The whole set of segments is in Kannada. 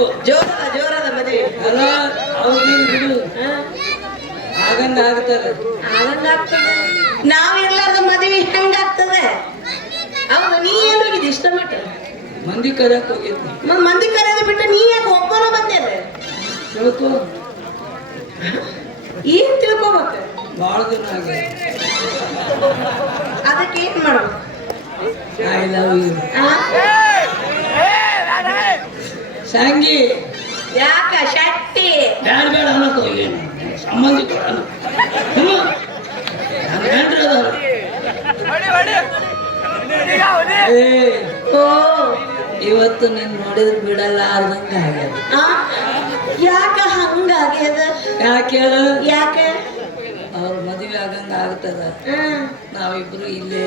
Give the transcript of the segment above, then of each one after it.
ಆಗ್ಬೇಕು. ಜೋರದ ಮದುವೆ ಅಲ್ಲ ಅವ್ರಿಗೆ ಬಿಡು, ಆಗಂದ ಆಗ್ತದೆ. ನಾವ್ ಇರ್ಲಾರ್ದ ಮದುವೆ ಹೆಂಗಾಗ್ತದೆ? ಹೌದು, ನೀ ಏನ್ ಹೋಗಿದ್ದಿ ಇಷ್ಟ ಮಟ್ಟ? ಮಂದಿ ಕರೆಯಕ್ ಹೋಗಿದ್ದೆ. ಮಂದಿ ಕರೆಯೋದು ಬಿಟ್ಟು ನೀ ಯಾಕೆ ಒಬ್ಬನ ಬಂದೇನ? ತಿಳ್ಕೊ, ಏನ್ ತಿಳ್ಕೊಬೇಕು? ಬಹಳ ದಿನ ಆಗಿದೆ. ಅದಕ್ಕೆ ಏನ್ ಮಾಡ್ಬೇಕು? ಐ ಲವ್ ಯು ಸಂಗಿ. ಯಾಕ ಶಕ್ತಿ ಬ್ಯಾಡ ಬೇಡ ಅನ್ನೋ ಏನು ಸಂಬಂಧಿಕ ಇವತ್ತು ನೀನ್ ನೋಡಿದ್ರೆ ಬಿಡಲ್ಲ ಅರ್ಧಂಗ ಆಗ್ಯದ. ಯಾಕ ಹಂಗಾಗ್ಯದ? ಯಾಕೆ ಹೇಳು? ಯಾಕೆ? ಅವ್ರ ಮದುವೆ ಆಗಂಗ ಆಗ್ತದ, ನಾವಿಬ್ರು ಇಲ್ಲೇ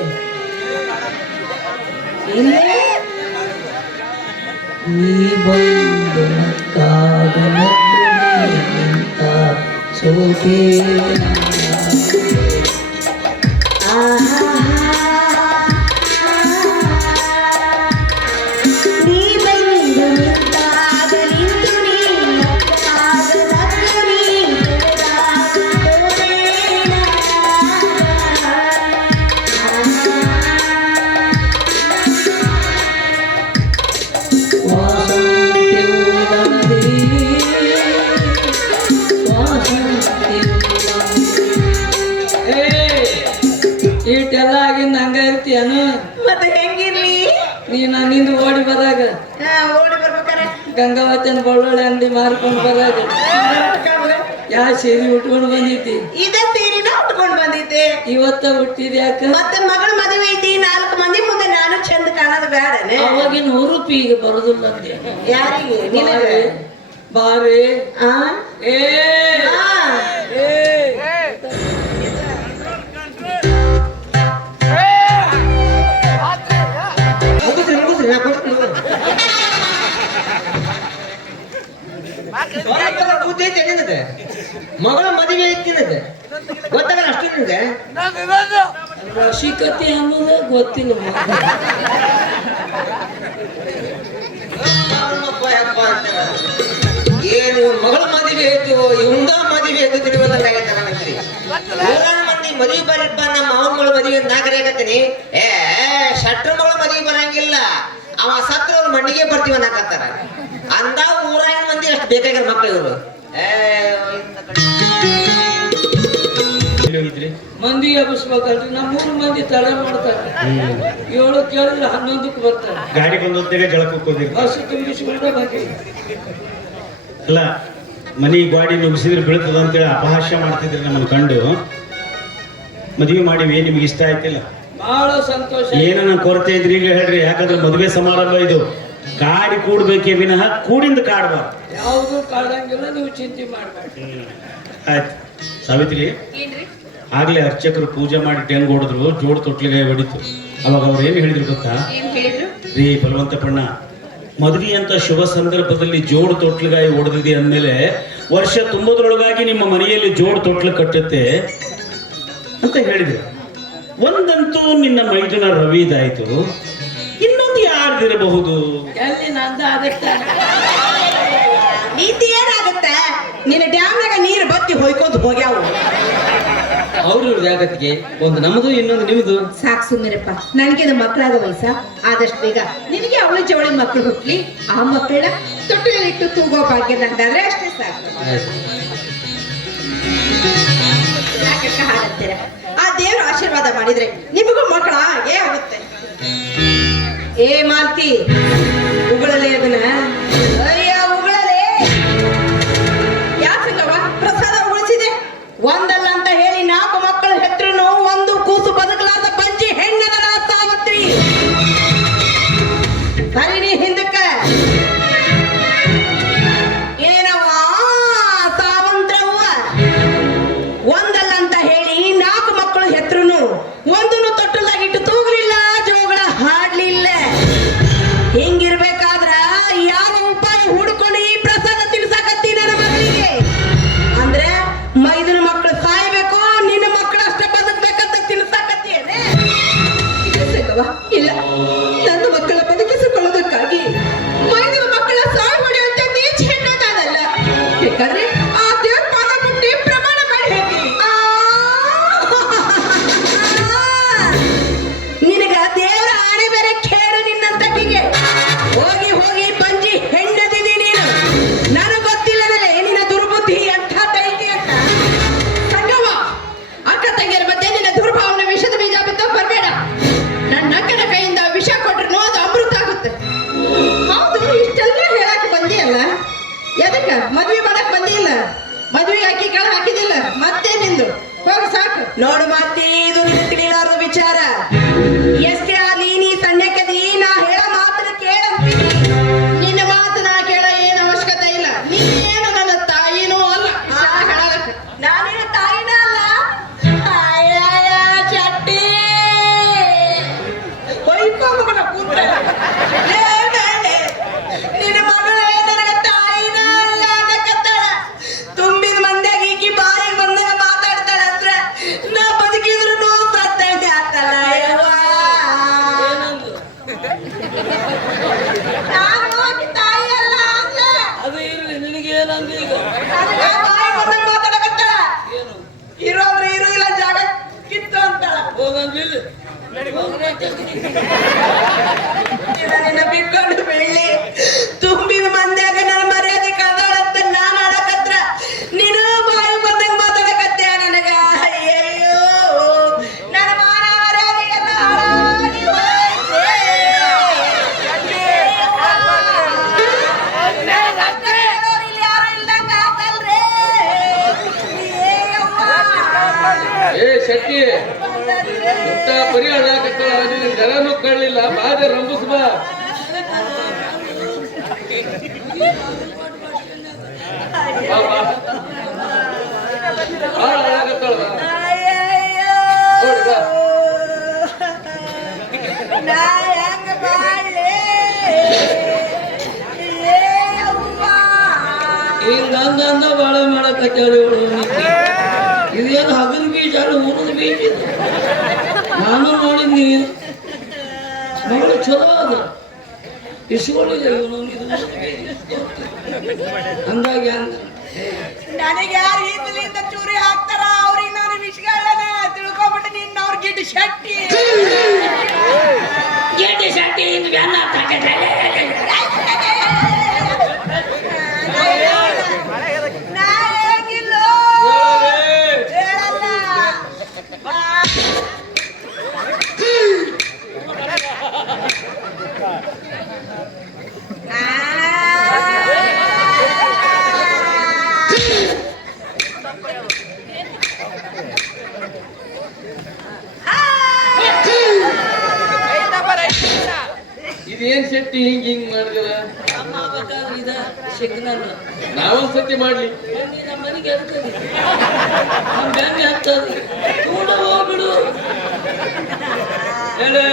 ನೀ ಬಂದು ಸೋತೆ ಮತ್ತೆ ಹೆಂಗಿರ್ಲಿ? ನೀನು ನಿಂದು ಓಡಿ ಬರಾಗ ಓಡಿ ಬರ್ಬೇಕಾರೆ ಗಂಗಾವತಿನ ಬಳ್ಳೊಳ್ಳೆ ಅಂಗಡಿ ಮಾರ್ಕೊಂಡು ಬರಾಗ ಯಾ ಸೀರೆ ಉಟ್ಕೊಂಡು ಬಂದಿದ್ದಿ? ಇದೇ ಸೀರೆನ ಉಟ್ಕೊಂಡು ಬಂದಿದ್ದೆ. ಇವತ್ತ ಹುಟ್ಟಿದ ಯಾಕ? ಮತ್ತೆ ಮಗಳ ಮದುವೆ ಐತಿ, 4 ಮಂದಿ ಮುಂದೆ ನಾನು ಚಂದ ಕಾಣೋದು ಬೇಡನೆ? ಅವಾಗಿನ ಹುರುಪಿ ಈಗ ಬರೋದಿಲ್ಲ ಅಂದೆ. ಯಾರಿಗೆ? ನಿನಗೆ ಬಾರೆ ಏ ಮಗಳ ಮದುವೆ ಐತಿ ಗೊತ್ತಾಗಲ್ಲ ಅಷ್ಟು ನಿನಗೆ? ರಸಿಕತೆ ಅನ್ನೋದು ಗೊತ್ತಿಲ್ಲ. ಏನು ಮಗಳ ಮದುವೆ ಆಯ್ತು, ಇವಂದ ಮದುವೆ ಆಯ್ತು ತಿರುವಲ್ಲಾಗೈತೆ ನನಗೆ. ಮಂದಿ ಮದುವೆ ಬರಪ್ಪ, ನಮ್ಮ ಮಾವನ ಮದುವೆ ನಾಗರಿ ಆಗತ್ತೀನಿ. ಶಟ್ರ ಮಗಳ ಮದುವೆ ಬರಂಗಿಲ್ಲ, ಅವ ಸತ್ರವ್ರು ಮಣ್ಣಿಗೆ ಬರ್ತೀವ ನಾಕತ್ತಾರ. ಅಂದ ಊರಾಗ ಮಂದಿ ಅಷ್ಟು ಬೇಕಾಗಿರೋ ಮಕ್ಳು ಇವರು. ಮಂದಿ ಎಬ್ಬಿಸ್ಬೇಕಲ್ರಿ, ನಮ್ಮ 3 ಮಂದಿ ತಡ ಮಾಡ್ತಾರೆ. 7 ಕೇಳಿದ್ರೆ 11ಕ್ಕೆ ಬರ್ತಾರೆ. ಗಾಡಿ ಬಂದೊತ್ತಿಗೆ ಜಳಕಕ್ಕೆ ಹೋಗಿ ಬಸ್ ತುಂಬಿಸ್ಕೊಂಡೆ ಬಂದಿ. ಅಲ್ಲ, ಮನಿ ಗಾಡಿ ನುಗ್ಸಿದ್ರೆ ಬೀಳ್ತದ ಅಂತೇಳಿ ಅಪಹಾಸ್ಯ ಮಾಡ್ತಿದ್ರಿ ನಮ್ಮನ್ನು ಕಂಡು. ಮದುವೆ ಮಾಡಿವಿ, ನಿಮ್ಗೆ ಇಷ್ಟ ಆಯ್ತಿಲ್ಲ? ಬಹಳ ಸಂತೋಷ. ಏನನ್ನ ಕೊರತೆ ಇದ್ರಿ ಈಗ ಹೇಳ್ರಿ, ಯಾಕಂದ್ರೆ ಮದುವೆ ಸಮಾರಂಭ ಇದು. ಗಾಡಿ ಕೂಡ್ಬೇಕೇ ವಿನಃ ಕೂಡಿಂದ ಕಾಡ್ಬಾರ್ದು. ಯಾವುದು ಕಾಡಂಗಿಲ್ಲ, ನೀವು ಚಿಂತೆ ಮಾಡ್ಬೇಡಿ. ಆಯ್ತು ಸಾವಿತ್ರಿ, ಆಗ್ಲೇ ಅರ್ಚಕರು ಪೂಜೆ ಮಾಡಿ ಟೆಂಗ್ ಹೊಡೆದ್ರು, ಜೋಡ್ ತೊಟ್ಲಿಗೆ ಹೊಡಿತು. ಅವಾಗ ಅವ್ರು ಏನು ಹೇಳಿದ್ರು ಗೊತ್ತಾ? ರೀ ಬಲವಂತಪ್ಪಣ್ಣ, ಮದುವೆ ಅಂತ ಶುಭ ಸಂದರ್ಭದಲ್ಲಿ ಜೋಡು ತೊಟ್ಲುಗಾಯಿ ಹೊಡೆದಿದೆ ಅಂದಮೇಲೆ ವರ್ಷ ತುಂಬದ್ರೊಳಗಾಗಿ ನಿಮ್ಮ ಮನೆಯಲ್ಲಿ ಜೋಡು ತೊಟ್ಲು ಕಟ್ಟುತ್ತೆ ಅಂತ ಹೇಳಿದ್ರು. ಒಂದಂತೂ ನಿನ್ನ ಮೈದುನ ರವಿದಾಯ್ತು, ಇನ್ನೊಂದು ಯಾರ್ದಿರಬಹುದು? ಎಲ್ಲಿ ನಂದ ಆಗುತ್ತೆ? ನೀತಿ ಏನಾಗುತ್ತೆ? ನಿನ್ನ ಡ್ಯಾಮ್ನಾಗ ನೀರು ಬತ್ತಿ ಹೋಯ್ಕೊಂಡು ಹೋಗ್ಯಾವು. ಅವ್ರು ಜಾಗತ್ತಿಗೆ ಒಂದು ನಮ್ದು ಇನ್ನೊಂದು ನಿಮ್ದು. ಸಾಕು ಸುಮ್ಮನಿರಪ್ಪ, ನನಗೇನು ಮಕ್ಕಳಾಗ ವಯಸ್ಸ. ಆದಷ್ಟು ಬೇಗ ನಿನಗೆ ಅವಳಿ ಜವಳಿ ಮಕ್ಕಳು ಹುಟ್ಲಿ, ಆ ಮಕ್ಕಳನ್ನ ತೊಟ್ಟಿಲಿಟ್ಟು ತೂಗೋ ಭಾಗ್ಯ ನಂದಾದ್ರೆ ಅಷ್ಟೇ ಸಾಕು. ಯಾಕಕ್ಕ ಹಾಗಂತೀರ? ಆ ದೇವ್ರ ಆಶೀರ್ವಾದ ಮಾಡಿದ್ರೆ ನಿಮಗೂ ಮಕ್ಕಳ ಹಾಗೆ ಆಗುತ್ತೆ. ಏ ಮಾಲ್ತಿ, ಉಗುಳಲೇ ಅದನ್ನ. ಅಯ್ಯ ಉಗುಳಲೇ, ಯಾಕಂಗವ ಪ್ರಸಾದ ಉಳಿಸಿದೆ? ಒಂದಲ್ಲ ಅಂತ ಹೇಳಿ 4 ಮಕ್ಕಳು ಹೆತ್ರು ಒಂದು ಕೂಸು ಬದುಕಲಾದ ಪಂಚಿ ಹೆಣ್ಣದ ಸಾವತ್ರಿ. ಸರಿನಿ ಹಿಂದಕ್ಕ ಏನವ್ವ ಸಾವಂತ್ರವ್ವ, ಒಂದಲ್ಲ ಅಂತ ಹೇಳಿ 4 ಮಕ್ಕಳು ಹೆತ್ರು ಒಂದನ್ನು ತೊಟ್ಟಲಾಗಿಟ್ಟು ತೂಗ್ಲಿಲ್ಲ, ಜೋಗಳ ಹಾಡ್ಲಿಲ್ಲ. ಹಿಂಗಿರ್ಬೇಕಾದ್ರ ಯಾ ಎದಕ್ಕ ಮದ್ವೆ ಮಾಡಕ್ ಬಂದಿಲ್ಲ, ಮದ್ವೆಗೆ ಅಕ್ಕಿ ಕಾಳು ಹಾಕಿದಿಲ್ಲ, ಮತ್ತೆ ನಿಂದು ಹೋಗ ಸಾಕು. ನೋಡು ಮತ್ತೆ ಇದು ನಿನಗೆ ತಿಳಿಲಾರದ ವಿಚಾರ. ಎಷ್ಟೇ ಆಗ್ಲಿ ನೀ ಸಣ್ಣಕ್ಕದಿ, ನಾ ಹೇಳ ಮಾತನ್ನ ಕೇಳಂತೀನಿ. ನಿನ್ನ ಮಾತನ್ನ ಕೇಳ ಏನ್ ಅವಶ್ಯಕತೆ ಇಲ್ಲ. ನೀನೇನು ನನ್ನ ತಾಯಿನೂ ಅಲ್ಲ. ಹೇಳಲಕ್ಕ ನಾನೇನ ತಾಯಿನ ಅಲ್ಲ. ಅಯ್ಯಯ್ಯ ಚಟ್ಟಿ ಹೊಯ್ಕೊಂಬನ ಕೂತ ನಿನ್ನ ಮಗಳೇ ನನಗೆ ತಾಯಿನ ಅಲ್ಲ ಅದಕ್ಕತ್ತಾಳ. ತುಂಬಿದ ಮಂದ್ಯಾಗ ಈಕಿ ಬಾಯಿಗೆ ಬಂದಾಗ ಮಾತಾಡ್ತಾಳ ಅಂದ್ರ ನಾ ಬದುಕಿದ್ರು ಸತ್ತಂಗೆ ಆಗ್ತಾಳ. ಏನಂದು ನಾನು ಆಕಿ ತಾಯಿ ಅಲ್ಲ ಅಂದ. ಅದು ಇರ್ಲಿ, ನಿನಗೇನಂದು ಈಗ? ನನಗ ಬಾಯಿಗೆ ಬಂದಾಗ ಮಾತಾಡಕತ್ತಾಳ. ಏನು ಇರೋದ್ರೆ ಇರು, ಇಲ್ಲ ಜಾಗ ಕಿತ್ತು ಅಂತಾಳ. ಹೋಗಂಗಿಲ್ಲ, ನಿನ್ನ ಬಿಟ್ಕೊಂಡು ಬೆಳ್ಳಿ ತುಂಬಿದ ಮಂದ್ಯಾಗ ನನ್ನ ಮರ್ಯಾದೆ ಕಳ್ದಾಳಂತ ನಾನು ಆಡಕತ್ರ ನೀನು ಬಾಯಿ ಬಂದಂಗ ಮಾತಾಡಕತ್ಯ ನನಗ. ಅಯ್ಯಯ್ಯೋ ನನ್ನ ಮಾನ ಮರ್ಯಾದೆ ಎಲ್ಲ ಹಾಳಾಗಿ ಹೋಯ್ತೆ. ಇಲ್ಲಿ ಯಾರು ಇಲ್ದಂಗ ಆತಲ್ರೇ. ಏ ಶೆಟ್ಟಿ, ಊಟ ಬರೀ ಅಳ್ಳಾಕತ್ತಾಳ, ನಿನ್ನ ಜರನೂ ಕಳ್ಳಿಲ್ಲ, ಬಾಜ ರಂಬುಸ್ ಬಾ. ಬಾ, ಬಾ. ಬಾ, ಅಳ್ಳಾಕತ್ತಾಳ, ಬಾ. ನೋಡಿ, ಬಾ. ನಾ ಹೆಂಗ ಮಾಡ್ಲಿ? ಏ ಅವ್ವ. ಹಿಂಗ ಅಂದ ಬಾಳ ಮಾಡಕತ್ತಾಳ ಇವಳು. ಇದೇನು ಹಗಲ್ ಬೀಜ ಅಲ್ಲ, ಊರದ ಬೀಜ ಇದು. ನಾನು ನೋಡಿದ್ನಿ, ಬಹಳ ಚಲೋ ಅದ, ಇಸ್ಕೊಂಡಿದೆ ಇವನು. ಹಂಗಾಗಿ ಹಂಗ ನನಗೆ ಯಾರು ಈತಲಿಂದ ಚೂರಿ ಹಾಕ್ತಾರ ಅವ್ರಿಗೆ ನಾನು ವಿಷಗಳನ್ನ ತಿಳ್ಕೊಂಬಿಟ್ಟು ನಿನ್ನ ಅವ್ರ ಗಿಡ್ಡ ಶಕ್ತಿ. ಗೆಡ್ಡೆ ಶೆಟ್ಟಿ ಹಿಂಗ್ ಬೆನ್ನ ಹತ್ತಾಕತ್ತಲ್ಲ. ನಾ ಹೇಗಿಲ್ಲೋ ಹೇಳಲ್ಲ. ಇದೇನ್ ಶೆಟ್ಟಿ ಹಿಂಗ್ ಹಿಂಗ್ ಮಾಡಿದ್ರ? ನಾವೊಂದ್ ಸತಿ ಮಾಡ್ಲಿ, ನಮ್ಮ ಮನೆಗೆ ಎದಕದಿ? ನಮ್ಮ ಬ್ಯಾಂಕ್ ಆಗ್ತದ ಕೂಡ ಹೋಗ್ಬಿಡು. ಹೇಳೇ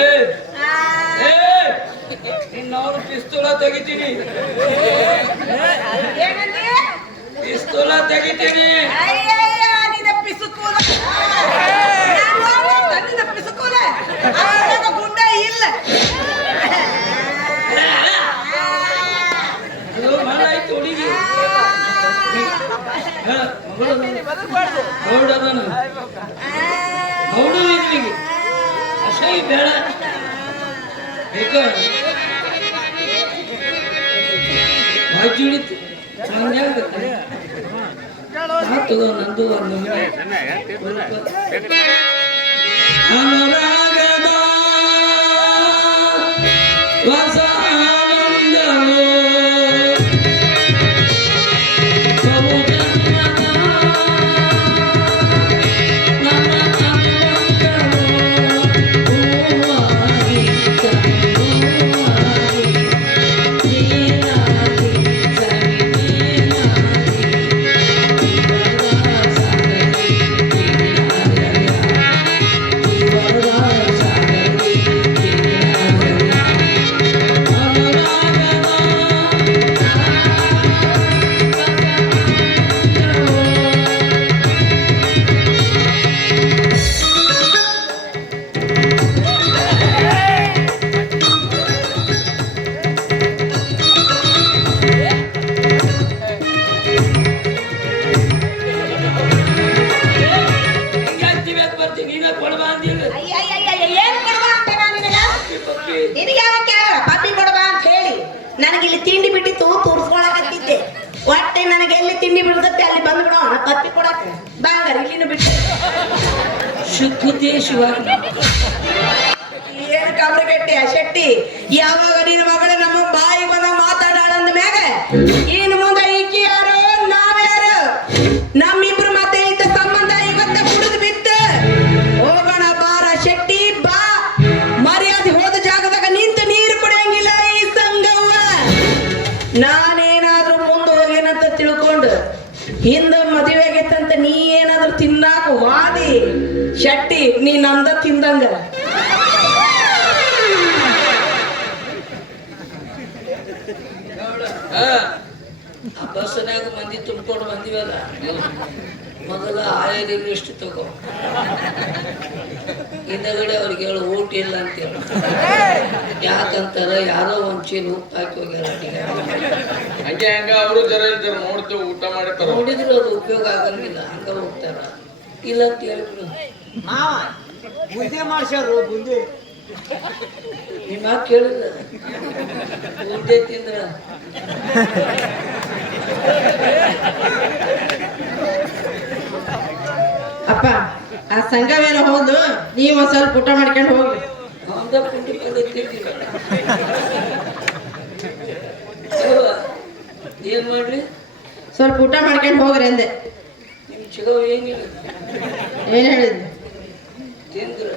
ನಿನ್ನವ್ರು ಪಿಸ್ತೂಲ ತೆಗಿತೀನಿ, ಏನಂದಿ? ಪಿಸ್ತೂಲ ತೆಗಿತೀನಿ. ಅಯ್ಯಯ್ಯ ನಿನ್ನ ಪಿಸುಕೂಲ. ನಿನ್ನ ಪಿಸುಕೂಲ ಅವನಾಗ ಗುಂಡ ಇಲ್ಲ. ಅದು ಮಳ ಆಯ್ತು ಹುಡುಗಿ. ಗೌಡದನು ಗೌಡ ಇಲ್ಲಿಗೆ ಅಸಹ್ಯ ಬೇಡ ಬೇಕ ಬಾಜಿ ಹಿಡಿತು ಮಂದ್ಯಾಗ ತಗೋ ನಂದು ಒಂದು ಅನುರಾಗದ ಹೊಸ ಆನಂದವೋ ನನಗಿಲ್ಲಿ ತಿಂಡಿ ಬಿಟ್ಟಿತ್ತು ತೋರಿಸ್ಕೊಳಕತ್ತಿದ್ದೆ. ಒಟ್ಟೆ ನನಗೆ ಎಲ್ಲಿ ತಿಂಡಿ ಬಿಡ್ತತ್ತೆ ಅಲ್ಲಿ ಬಂದು ಬಿಡೋ ಕತ್ತಿ ಕೊಡಕ ಬಾಂಗಾರ ಇಲ್ಲಿನ ಬಿಟ್ಟು ಶುದ್ಧತೆ ಶಿವಾನಿ ಏನು ಕಬ್ರಗಟ್ಟೆ ಶೆಟ್ಟಿ. ಯಾವಾಗ ನಿನ್ನ ಮಗಳು ನಮ್ಮ ಬಾಯಿ ಬಂದ ಮಾತಾಡಾಳಂದ ಮ್ಯಾಗ ಇನ್ನು ಮುಂದೆ ಈಕಿ ನೋಡು ಹಿಂದ ಮದುವೆ ಆಗೈತಂತ ನೀ ಏನಾದ್ರು ತಿನ್ನಾಕ ವಾದಿ ಶೆಟ್ಟಿ ನೀ ನಂದ ತಿಂದಂಗ ಬಸ್ನಾಗ ಮಂದಿ ತುಂಬಿಕೊಂಡು ಬಂದಿವಲ್ಲ ಮೊದಲ ಆಯೋಗ ಎಷ್ಟು ತಗೋ ಹಿಂದಗಡೆ ಅವ್ರಿಗೆ ಹೇಳು ಊಟ ಇಲ್ಲ ಅಂತೇಳಿ ಯಾಕಂತಾರ ಯಾರೋ ಒಂದ್ ಚೀಲ ಉಪ್ಪು ಹಾಕಿ ಹೋಗ್ಯಾರ ಹಂಗೆ ಹಂಗ ಅವರು ಜರ ಇದ್ದಾರೆ ನೋಡ್ತೇವೆ ಊಟ ಮಾಡಿರ್ತಾರ ನೋಡಿದ್ರು ಅದು ಉಪಯೋಗ ಆಗಂಗಿಲ್ಲ ಹಂಗ ಹೋಗ್ತಾರ ಇಲ್ಲ ಅಂತ ಹೇಳ್ಬಿಡು ಮಾವ ಬುದ್ಧಿ ಮಾಡ್ಸ್ಯಾರು ಬುದ್ಧಿ ನಿಮ್ಮ ಮಾತು ಕೇಳಿಲ್ಲ ಮುದ್ದೆ ತಿಂದ್ರ ಅಪ್ಪ ಆ ಸಂಘವೇನ ಹೋದು ನೀವು ಒಂದ್ ಸ್ವಲ್ಪ ಊಟ ಮಾಡ್ಕೊಂಡು ಹೋಗ್ರಿ ಅವಂದ ಪುಂಡಿ ಪಲ್ಲೆ ತಿಂದಿಲ್ಲ ಏನ್ ಮಾಡ್ಲಿ ಸ್ವಲ್ಪ ಊಟ ಮಾಡ್ಕೊಂಡು ಹೋಗ್ರಿ ಅಂದೆ ನಿಮ್ ಚಿಗವ ಏನಿಲ್ಲ ಏನ್ ಹೇಳಿದ್ವಿ ತಿಂದ್ರ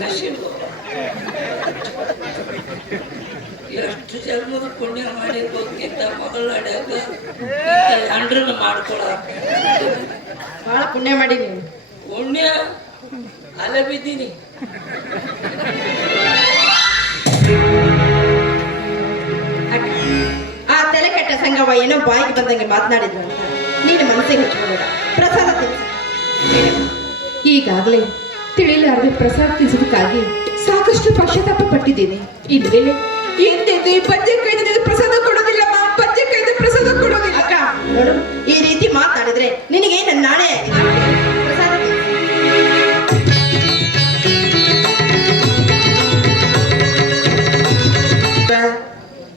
ನಶಿಲ್ವ ಎಷ್ಟು ಜನ್ಮದ ಪುಣ್ಯ ಮಾಡಿರ್ಬೇಕಿಂತ ಮಗಳಾಡ್ಯಾಗ ಅಂಡ್ರನ್ನ ಮಾಡ್ಕೊಳ ಬಹಳ ಪುಣ್ಯ ಮಾಡಿ ನೀವು ಪುಣ್ಯ ಅಲೆ ಬಿದ್ದೀನಿ ಆ ತಲೆ ಕೆಟ್ಟ ಸಂಗವ ಏನೋ ಬಾಯಿಗೆ ಬಂದಂಗೆ ಮಾತನಾಡಿದ್ರು ಅಂತ ನೀನು ಮನಸ್ಸಿಗೆ ಹಚ್ಕೊಳ್ಳೋಣ ಪ್ರಸಾದ ತಿನ್ಸು ಈಗಾಗಲೇ ತಿಳಿಲಾರದೆ ಪ್ರಸಾದ ತಿನ್ಸೋದಕ್ಕಾಗಿ ಸಾಕಷ್ಟು ಪಶ್ಚಾತ್ತಾಪ ಪಟ್ಟಿದ್ದೇನೆ ಇನ್ಮೇಲೆ ಎಂದೆಂದು ಈ ಪಂಚಕೈದು ಪ್ರಸಾದ ಕೊಡೋದಿಲ್ಲಮ್ಮ ಪಂಚಕೈದು ಪ್ರಸಾದ ಕೊಡೋದಿಲ್ಲ ಅಕ್ಕ ನೋಡು ಈ ರೀತಿ ಮಾತನಾಡಿದ್ರೆ ನಿನಗೆ ನನ್ನ ನಾಳೆ ಪ್ರಸಾದ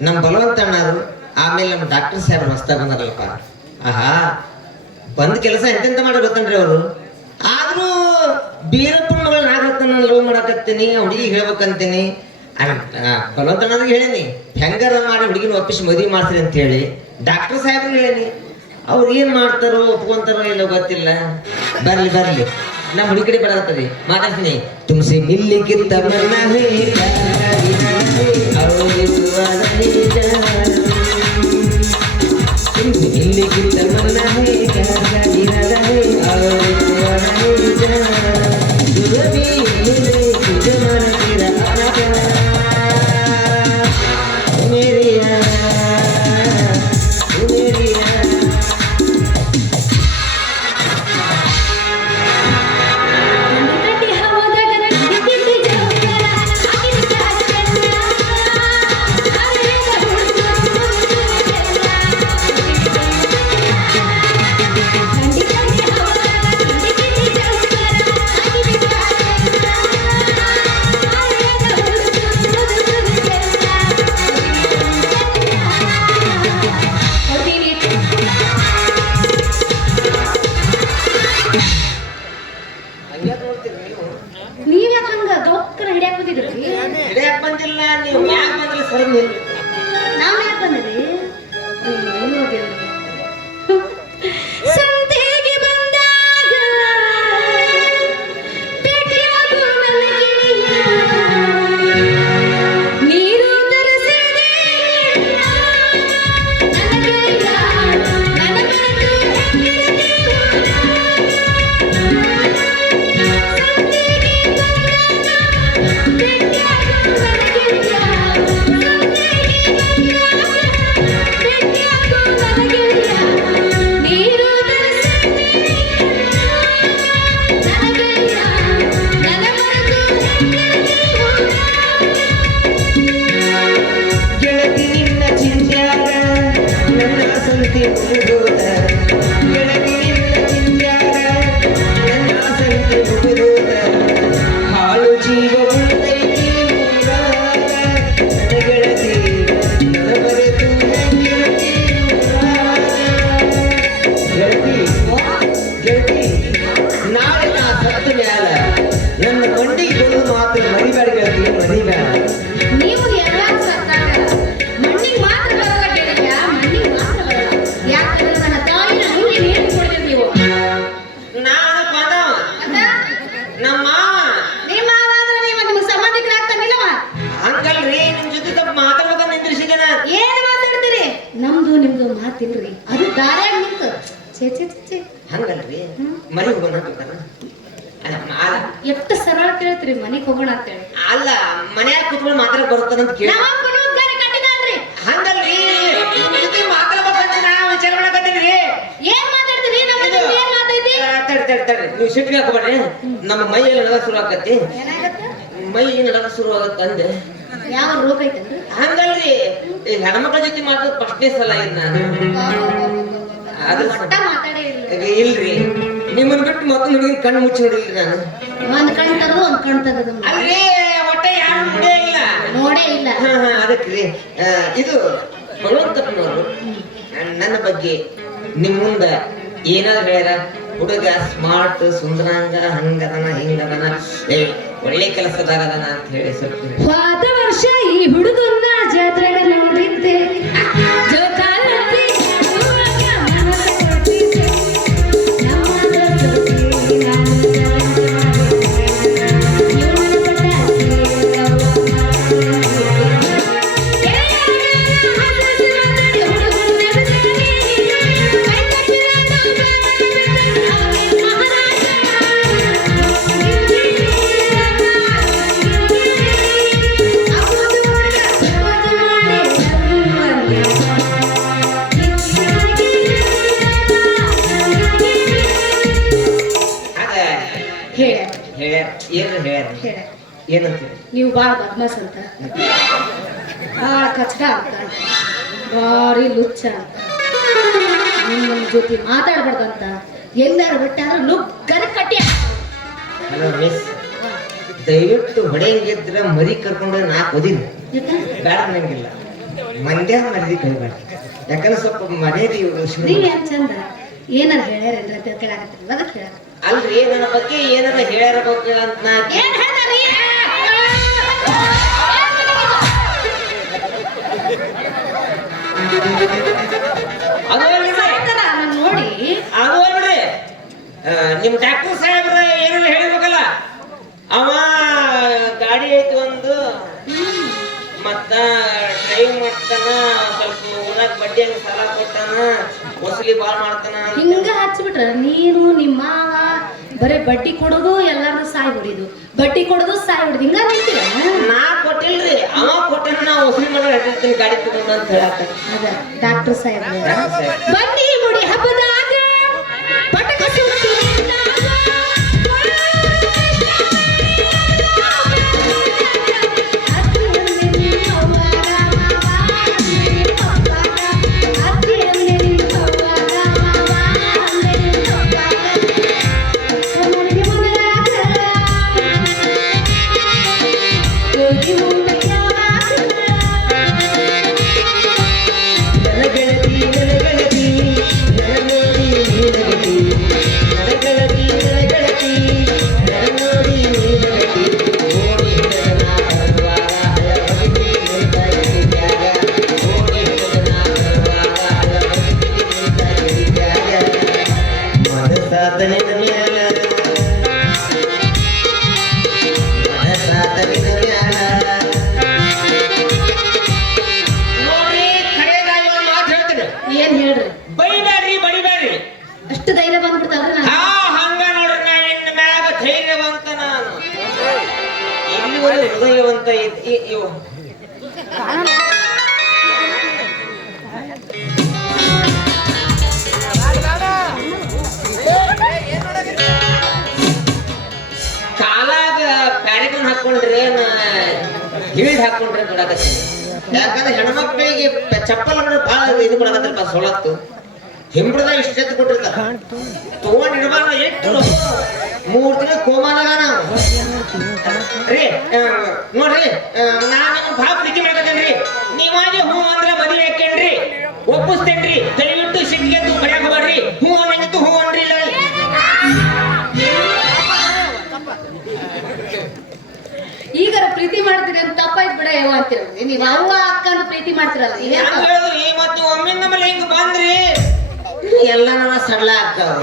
ನಮ್ಮ ಬಲವಂತಣ್ಣರು ಆಮೇಲೆ ನಮ್ಮ ಡಾಕ್ಟರ್ ಸಾಹೇಬ್ರು ಹೊಸ್ತಾ ಬಂದಾರಲ್ಲಪ್ಪ ಆಹಾ ಬಂದ್ ಕೆಲಸ ಎಂತೆಂತ ಮಾಡಿ ಗೊತ್ತನ್ರಿ ಅವರು ಆದ್ರೂ ಬೀರಪ್ಪನ ಮಗಳ ನಾಗರತ್ನ ಲವ್ ಮಾಡಕತ್ತೀನಿ ಹುಡುಗಿ ಹೇಳ್ಬೇಕಂತೀನಿ ಬಲವಂತಣ್ಣರಿಗೆ ಹೇಳೀನಿ ಹೆಂಗಾರ ಮಾಡಿ ಹುಡುಗಿನ ಒಪ್ಪಿಸಿ ಮದುವೆ ಮಾಡ್ತೀರಿ ಅಂತ ಹೇಳಿ ಡಾಕ್ಟರ್ ಸಾಹೇಬ್ರಿಗೆ ಹೇಳೀನಿ ಅವ್ರು ಏನ್ ಮಾಡ್ತಾರೋ ಒಪ್ಕೊಂತಾರೋ ಇಲ್ಲ ಗೊತ್ತಿಲ್ಲ ಬರ್ಲಿ ಬರ್ಲಿ ನಮ್ಮ ಹುಡುಗಿ ಕಡೆ ಬರತ್ತರಿ ಮಾತಾಡ್ತೀನಿ ತುಮ್ಸಿ ಮಿಲ್ಲಿಗಿಂತ ನೀವ್ಯಾಕ ಹಂಗ ಗೌಕ್ಕರ ಹಿಡಿಯಾಕ ಬಂದಿದ್ರಿ ಹಿಡಿಯಕ್ ಬಂದಿಲ್ಲ ನೀವು ಮ್ಯಾಗ ಬಂದ್ರಿ ಸರ್ ನೀವು ನಾವ್ ಯಾಕೆ ಬಂದ್ರಿ ಸಂತೆಗೆ ಬಂದಾಗ ಭೇಟಿಯಾಗು ನನ್ನ ಗೆಳೆಯ. ನೀರು ತರಿಸಿದೆ ನನ್ನ ಗೆಳೆಯ. ನನ್ನ ಮನಸ್ಸು ಹೆಂಗಿರಬೇಕು. ಗೆಳತಿ ನಿನ್ನ ಚಿಂತ್ಯಾಗ ನನ್ನ ಸಂತಿ ಮುಗಿದೋದ ಗೆಳತಿ ನಿನ್ನ ಚಿಂತ್ಯಾಗ ನನ್ನ ಸಂತಿ ಮುಗಿದೋದ ಹಾಳು ಜೀವ ಉಳಿದೈತಿ ಊರಾಗ ನನ್ನ ಗೆಳತಿ ನನ್ನ ಮರೆತು ಹೆಂಗಿರತಿ ಗೆಳತಿ ಗೆಳತಿ ನಾಳೆ ನಾ ಸತ್ತ ಮ್ಯಾಲ ನನ್ನ ಮಂಡಿಗೆ ಬಂದು ಮಾತು ಮರಿಬೇಡ ಗೆಳತಿ ಮರಿಬೇಡ ನೀವು ಎಲ್ಲ ಸತ್ತಾಗ ಮಣ್ಣಿಗೆ ಮಾತ್ರ ಬರಲ್ಲ ಗೆಳೆಯ, ಮಣ್ಣಿಗೆ ಮಾತ್ರ ಬರಲ್ಲ. ಯಾಕಂದ್ರೆ ನನ್ನ ಮಾಡಕತ್ತೀನ್ರಿ ಅದು ದಾರ್ಯಾಗ ನಿಂತು ಛೇ ಛೇ ಛೇ ಛೇ ಹಂಗಲ್ರಿ ಮನೆಗೆ ಹೋಗೋಣ ಅಂತಾರ. ಎಷ್ಟು ಸರಳ ಕೇಳ್ತೀರಿ ಮನೆಗೆ ಹೋಗೋಣ ಅಂತೇಳಿ. ಅಲ್ಲ ಮನ್ಯಾಗ ಕುತ್ಕೊಂಡು ಮಾತ್ರ ಬರ್ತಾನಂತ ಕೇಳಿ ಹಂಗಲ್ರಿ ನಿಮ್ ಜೊತೆ ಮಾತಾಡ್ಬೇಕಂತ ನಾ ವಿಚಾರ ಮಾಡಕತ್ತೀನ್ರಿ. ಏನ್ ಮಾತಾಡ್ತೀರಿ ನಮ್ಮ ಜೊತೆ ಏನ್ ಮಾತಾಡ್ತಿ ತಡ್ರಿ ನೀವು ಸಿಟ್ಟಿಗೆ ಹಾಕೋಬೇಡ್ರಿ. ನಮ್ಮ ಮೈ ನಡಗ ಶುರು ಆಕತಿ, ಏನಾಗತ್ತ ಮೈ ನಡಗ ಶುರು ಆಗತ್ತ ಅಂದೆ. ಯಾವ ರೋಗ ಐತಂದ್ರಿ ಹಂಗಲ್ರಿ ಈ ಹೆಣ್ಮಕ್ಳ ಜೊತೆ ಮಾತಾಡ್ ಫಸ್ಟ್ನೇ ಸಲ ಇದ್ ನಾನು ಅದು ಒಟ್ಟ ಮಾತಾಡೇ ಇಲ್ಲ. ಇಲ್ರಿ ನಿಮ್ಮನ್ನ ಬಿಟ್ಟು ಮತ್ತೊಂದು ಹುಡುಗಿನ ಕಣ್ಣು ಮುಚ್ಚಿ ನೋಡಿಲ್ರಿ ನಾನು. ಒಂದ್ ಕಣ್ ತರದು ಒಂದ್ ಕಣ್ ತಗದು ಅಲ್ರಿ ಒಟ್ಟ ಯಾರು ನೋಡೇ ಇಲ್ಲ. ನೋಡೇ ಇಲ್ಲ. ಅದಕ್ರಿ ಇದು ಭಗವಂತಪ್ಪನವರು ನನ್ನ ಬಗ್ಗೆ ನಿಮ್ ಮುಂದ ಏನಾದ್ರು ಹೇಳ್ಯಾರ? ಹುಡುಗ ಸ್ಮಾರ್ಟ್ ಸುಂದರಾಂಗ ಹಂಗದನ ಹಿಂಗದನ ಒಳ್ಳೆ ಕೆಲಸದಾಗದನ ಅಂತ ಹೇಳಿ ಸ್ವಲ್ಪ. ಹೋದ ವರ್ಷ ಈ ಹುಡುಗನ್ನ ಜಾತ್ರೆಗೆ ನೋಡಿದ್ದೆ ಜೋಕಾಲಲ್ಲಿ ಆಡುವಾಗ ಮನಸ ಕೊಟ್ಟಿದ್ದೆ. ನಮ್ಮದ ಜೊತೆ ನಾನು ಕೆಲಸ ಮಾಡಿದ್ದೆ. ಇವನ ಪಟಾಕಿ ಗವ್ವ ಏನಂತ ನೀವು ಬಾಳ ಬದ್ಮಾಸ್ ಅಂತ, ಬಾಳ ಕಚಡ ಅಂತ, ಭಾರಿ ಲುಚ್ಚ ಅಂತ, ನಿಮ್ಮ ಜೊತೆ ಮಾತಾಡ್ಬಾರ್ದಂತ, ಎಲ್ಲಾರು ಬಿಟ್ಟಾದ್ರೂ ಲುಗ್ಗನ ಕಟ್ಟಿ. ಹಲೋ ಮಿಸ್, ದಯವಿಟ್ಟು ಹೊಡೆಯಂಗಿದ್ರ ಮರಿ ಕರ್ಕೊಂಡು ನಾ ಓದಿನಿ ಬೇಡ ನಂಗಿಲ್ಲ. ಮಂಡ್ಯ ಮರಿ ಕೈಬೇಡ, ಯಾಕಂದ್ರೆ ಸ್ವಲ್ಪ ಮರ್ಯಾದೆ ನೀವೇನ್ ಚಂದ ಏನಾರ ಹೇಳ್ಯಾರೇನ್ರಿ ಅಂತ ಕೇಳಾಕತ್ತೀರಿ, ಅದಕ್ಕೆ ಹೇಳ. ಅಲ್ರಿ ನನ್ನ ಬಗ್ಗೆ ಏನಾರ ಹೇಳ್ಯಾರಬೇಕು ಅಂತ ನಾ ಏನ್ ಹೇಳ್ತಾರಿ? ನಾನು ನೋಡಿ ಅದು ನೋಡ್ರಿ ನಿಮ್ ಡಾಕ್ಟರ್ ಸಾಹೇಬ್ರ ಏನಾರ ಹೇಳಿರ್ಬೇಕಲ್ಲ. ಅವ ಗಾಡಿ ಐತಿ ಒಂದು, ಮತ್ತ ಡ್ರೈವ್ ಮಾಡ್ತಾನ, ಸ್ವಲ್ಪ ಊರಾಗ ಬಡ್ಡಿ ಹಂಗ ಸಾಲ ಕೊಟ್ಟಾನ, ವಸೂಲಿ ಬಾಳ್ ಮಾಡ್ತಾನ. ಹಿಂಗ ಹಚ್ಬಿಟ್ರ ನೀನು ನಿಮ್ಮ ಮಾವ ಬರೇ ಬಡ್ಡಿ ಕೊಡೋದು ಎಲ್ಲಾರು ಸಾಯ್ ಹೊಡಿದು, ಬಡ್ಡಿ ಕೊಡೋದು ಸಾಯ್ ಹೊಡಿದು ಹಿಂಗ ನಿಂತೀರ. ನಾ ಕೊಟ್ಟಿಲ್ರಿ, ಅವ ಕೊಟ್ಟನ ನಾ ವಸೂಲಿ ಮಾಡೋ ಹೇಳ್ತೀನಿ ಗಾಡಿ ತಗೊಂಡ ಅಂತ ಹೇಳಾಕ. ಅದ ಡಾಕ್ಟರ್ ಸಾಹೇಬ್ ಬನ್ನಿ ಮುಡಿ ಹಬ್ಬದಾಗ ಪಟಕ ಏನ್ ಹೇಳ್ರಿ? ಬೈಬ್ಯಾಡ್ರಿ, ಬಡಿಬ್ಯಾಡ್ರಿ. ಅಷ್ಟು ಧೈರ್ಯ ಬಂದ್ಬಿಡ್ತಾವ್ರಿ ನಾನು. ಹಂಗ ನೋಡ್ರಿ, ನಾ ಇನ್ನ ಮ್ಯಾಗ ಧೈರ್ಯವಂತ ನಾನು. ಇಲ್ಲಿವರೆಗೆ ಹೃದಯವಂತ ಇವು ಕಾಲಾಗ ಪ್ಯಾಡಿಗನ್ ಹಾಕೊಂಡ್ರೆ ಹಿಡಿದು ಹಾಕೊಂಡ್ರೆ ಬಿಡಾಕತ್ತೀನಿ. ಯಾಕಂದ್ರೆ ಹೆಣ್ಮಕ್ಳಿಗೆ ಚಪ್ಪಲ್ ಅಂದ್ರೆ ಬಹಳ ಇದು ಕೊಡಕತ್ತಲ್ಪ ಸೊಳತ್ತು. ಹಿಂಬಡ್ದಾಗ ಇಷ್ಟ ಎತ್ತು ಕೊಟ್ಟಿರ್ತಾರ, ತಗೊಂಡ್ ಇಡಬಾರ್ದು. ಎಷ್ಟು 3 ತಿಂಗಳ ಕೋಮಾನಾಗ ನಾವು ರೀ ನೋಡ್ರಿ, ನಾನು ಭಾಳ ಪ್ರೀತಿ ಮಾಡ್ಕತ್ತೇನ್ರಿ. ನೀವಾಗೆ ಹೂ ಅಂದ್ರೆ ಮದುವೆ ಹಾಕೇನ್ರಿ, ಒಪ್ಪಿಸ್ತೇನ್ರಿ. ದಯವಿಟ್ಟು ಸಿಟ್ಟಿಗೆ ಬಡ್ಯಾಕ ಹೋಗ್ರಿ. ಹೂ ಅನ್ನಂಗಿತ್ತು ಹೂ ಅನ್ರಿ. ಇಲ್ಲ ಈಗಾರ ಪ್ರೀತಿ ಮಾಡ್ತೀರಿ ಅಂತ ತಪ್ಪಾಯ್ತು ಬಿಡ ಯಾವ ಅಂತೀರಲ್ರಿ ನೀವು. ಅವ್ವ ಅಕ್ಕ ಅಂತ ಪ್ರೀತಿ ಮಾಡ್ತಿರಲ್ಲ ಹೇಳಿದ್ರಿ, ಮತ್ತು ಒಮ್ಮೆ ನಮ್ಮಲ್ಲಿ ಹಿಂಗ ಬಂದ್ರಿ ಎಲ್ಲ ನಮ್ಮ ಸಡ್ಲ ಆಗ್ತಾವ.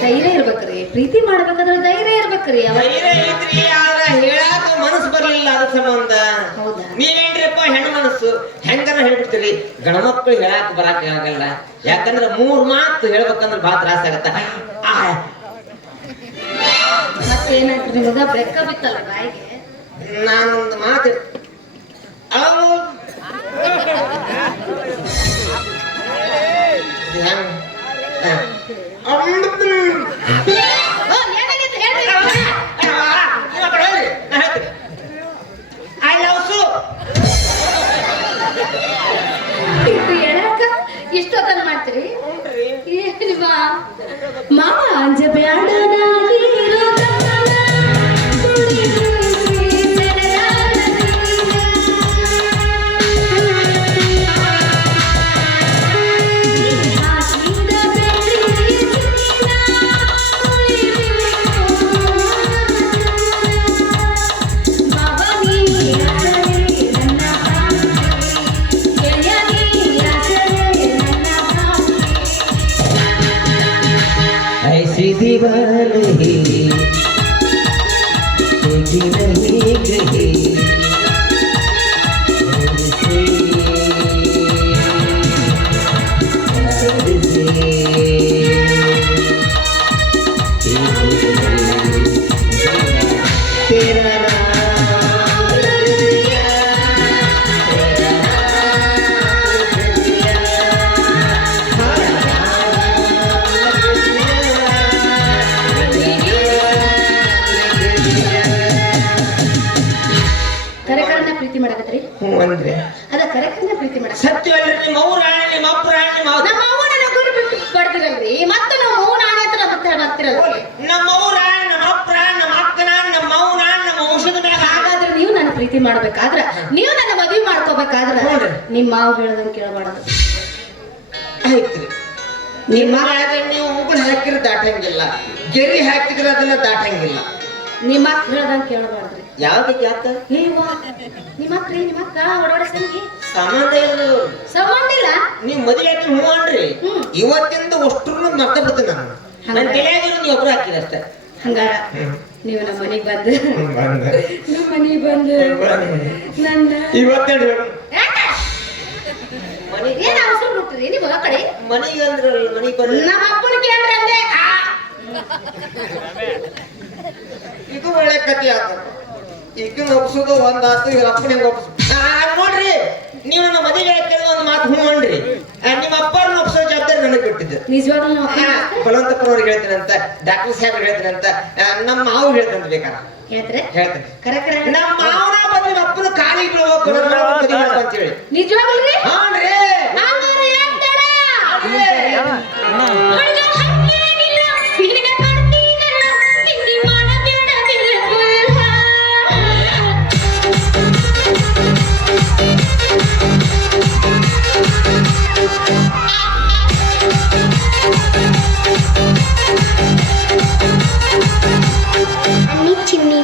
ಧೈರ್ಯ ಇರ್ಬೇಕ್ರಿ, ಪ್ರೀತಿ ಮಾಡ್ಬೇಕಾದ್ರೆ ಧೈರ್ಯ ಇರ್ಬೇಕ್ರಿ. ಧೈರ್ಯ ಐತ್ರಿ, ಆದ್ರ ಹೇಳಾಕ ಮನಸ್ಸು ಬರ್ಲಿಲ್ಲ. ಅದ್ರ ಸಂಬಂಧ ಹೌದಾ? ನೀವೇನ್ರಿಪ್ಪ ಹೆಣ್ಣು ಮನಸ್ಸು ಹೆಂಗಾರ ಹೇಳ್ಬಿಡ್ತೀರಿ ಗಣಮಕ್ಕಳು ಹೇಳಕ್ ಬರಾಕ ಆಗಲ್ಲ ಯಾಕಂದ್ರೆ 3 ಮಾತು ಹೇಳ್ಬೇಕಂದ್ರೆ ಬಹಳ ತ್ರಾಸ ಆಗತ್ತ ಮತ್ತೇನಾಯ್ತು ನಿಮಗ ಬೆಕ್ಕ ಬಿತ್ತಲ್ಲ ಬಾಯಿಗೆ ನಾನೊಂದು ಮಾತು ಐ ಲವ್ ಸು ಹೇಳಕ್ಕ ಇಷ್ಟೊತ್ತಲ್ಲಿ ಮಾಡ್ತೀರಿ ಏನಿವಾ ಮಾಮ ಅಂಜಬ್ಯಾಡ ऐसी दीवार ही देखी नहीं कहीं तेरा नाम लिया तेरा नाम लिया ಕರೆಕರನ್ನ ಪ್ರೀತಿ ಮಾಡಕತ್ರಿ ಅಂದ್ರೆ ಅದ ಕರೆಕರನ್ನ ಪ್ರೀತಿ ಮಾಡಕ ಸತ್ಯವಲ್ಲ ನಿಮ್ಮ ಅವ್ರ ನಿಮ್ಮ ಅಪ್ಪರ ನಿಮ್ಮ ನಮ್ಮ ಅವ್ವನ ಗುರು ಬಿಟ್ಟು ಬಡ್ದಿರಲ್ರಿ ಮತ್ತೆ ನಾವು ಮೌನ ಆನೆ ಹತ್ರ ಬರ್ತಿರಲ್ರಿ ನಮ್ಮ ಅವ್ರ ನಮ್ಮ ಅಪ್ಪರ ನಮ್ಮ ಅಕ್ಕನ ನಮ್ಮ ಮೌನ ನಮ್ಮ ಔಷಧ ಮ್ಯಾಗ ಹಾಗಾದ್ರೆ ನೀವು ನನ್ನ ಪ್ರೀತಿ ಮಾಡ್ಬೇಕಾದ್ರ ನೀವು ನನ್ನ ಮದುವೆ ಮಾಡ್ಕೋಬೇಕಾದ್ರ ನೋಡ್ರಿ. ನಿಮ್ಮ ಮಾವು ಹೇಳದಂಗೆ ಕೇಳಬಾರ್ದು ಆಯ್ತ್ರಿ ನಿಮ್ಮ ನೀವು ಉಗುಳು ಹಾಕಿದ್ರೆ ದಾಟಂಗಿಲ್ಲ ಗೆರಿ ಹಾಕಿದ್ರೆ ಅದನ್ನ ದಾಟಂಗಿಲ್ಲ ನಿಮ್ಮ ಅಕ್ಕ ಹೇಳ್ದಂಗೆ ಕೇಳಬಾರ್ದ್ರಿ ಯಾವ್ದಕ್ಕೆ ಯಾಕ ನೀವ ನಿಮ್ಮ ಅಕ್ರಿ ನಿಮ್ಮ ಅಕ್ಕ ಹೊಡೋಡಸನ್ಗೆ ಸಂಬಂಧ ಇಲ್ಲ ಸಂಬಂಧ ಇಲ್ಲ ನೀವು ಮದುವೆ ಹಾಕಿ ಹ್ಞೂ ಅನ್ರಿ ಹ್ಮ್. ಇವತ್ತಿಂದ ಅಷ್ಟ್ರು ಮರ್ತ ಬಿಡ್ತೀನಿ ನಾನು ನನ್ನ ತಲೆಯಾಗಿರೋ ನೀವು ಒಬ್ರು ಹಾಕಿರಿ ಅಷ್ಟೇ ಹಂಗಾರ ನೀವು ನಮ್ಮ ಮನೆಗೆ ಬಂದು ನಮ್ಮ ಮನೆಗೆ ಬಂದು ನನ್ನ ಇವತ್ತೇಳ್ರಿ ಯಾಕೆ? ಏನ್ ಅವಸರ ಬಿಟ್ರಿ ನೀವು ಆ ಕಡೆ ಮನೆಗೆ ಅಂದ್ರಲ್ಲ ಮನೆಗೆ ಬರ್ರಿ ನಮ್ಮ ಅಪ್ಪನ ಕೇಳ್ರಿ ಅಂದೆ ಇದು ಒಳ್ಳೆ ಕಥೆ ಆತ ಈಗಿನ ಒಪ್ಸೋದು ಒಂದಾತು ಇವ್ರ ಅಪ್ಪನ ಹೆಂಗ ಒಪ್ಸ ನೋಡ್ರಿ ನೀವು ನನ್ನ ಮದುವೆ ಹಾಕಿದ್ರೆ ಒಂದು ಮಾತು ಹ್ಞೂ ಅನ್ರಿ ನಿಮ್ಮ ಅಪ್ಪರನ್ನ ಒಪ್ಸೋ ಜವಾಬ್ದಾರಿ ನನಗೆ ಬಿಟ್ಟಿದ್ದು ನಿಜವಾಗ್ಲೂ ನಮ್ಮ ಅಪ್ಪ ಬಲವಂತಪ್ಪನವ್ರಿಗೆ ಹೇಳ್ತೀನಂತ ಡಾಕ್ಟರ್ ಸಾಹೇಬ್ ಹೇಳ್ತೀನಂತ ನಮ್ಮ ಮಾವು ಹೇಳ್ತಂತ ಬೇಕಾರ ಹೇಳ್ತಾರೆ ಹೇಳ್ತೇನೆ ಕರೆ ಕರೆ ನಮ್ಮ ಮಾವನ ಬಂದು ನಿಮ್ಮ ಅಪ್ಪನ ಕಾಲಿಗೆ ಬೀಳ್ಬೇಕು ಅಂತ ಹೇಳಿ ನಿಜವಾಗ್ಲೂ ರೀ ಹಾನ್ರಿ ಹಂಗಾರೆ ಹೇಳ್ತಾರ ಚಿನ್ನಿ